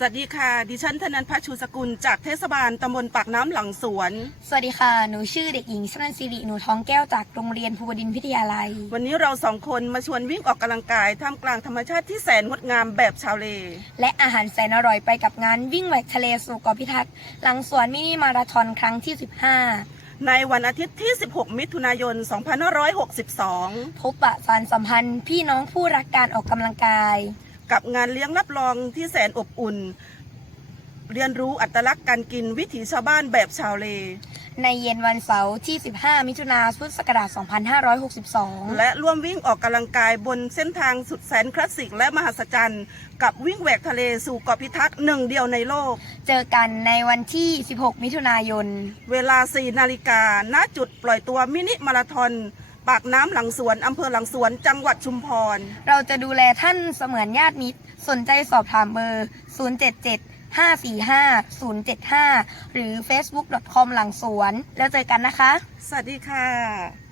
สวัสดีค่ะ ดิฉันธนันพัชชูสกุลจากเทศบาลตำบลปากน้ำหลังสวน สวัสดีค่ะ หนูชื่อเด็กหญิงชนันสิริหนูท้องแก้วจากโรงเรียนภูบดินทร์พิทยาลัย วันนี้เราสองคนมาชวนวิ่งออกกำลังกายท่ามกลางธรรมชาติที่แสนงดงามแบบชาวเล และอาหารแสนอร่อยไปกับงานวิ่งแหวกทะเลสู่เกาะพิทักษ์หลังสวนมินิมาราธอนครั้งที่ในวันอาทิตย์ที่ 16 มิถุนายน 2562 15พบปะสานสัมพันธ์พี่น้องผู้รักการออกกำลังกาย กับงานเลี้ยงรับรองที่แสนอบอุ่น เรียนรู้อัตลักษณ์การกินวิถีชาวบ้านแบบชาวเล ในเย็นวันเสาร์ที่ 15 มิถุนายนพุทธศักราช 2562 และร่วมวิ่งออกกำลังกายบนเส้นทางสุดแสนคลาสสิกและมหัศจรรย์ กับวิ่งแหวกทะเลสู่เกาะพิทักษ์หนึ่งเดียวในโลก เจอกันในวันที่ 16 มิถุนายน เวลา 4 นาฬิกาณจุดปล่อยตัวมินิมาราทอน ปากน้ำหลังสวนอำเภอหลังสวนจังหวัดชุมพร เราจะดูแลท่านเสมือนญาติมิตร สนใจสอบถามเบอร์ 077 545 075 หรือ facebook.com หลังสวน แล้วเจอกันนะคะ สวัสดีค่ะ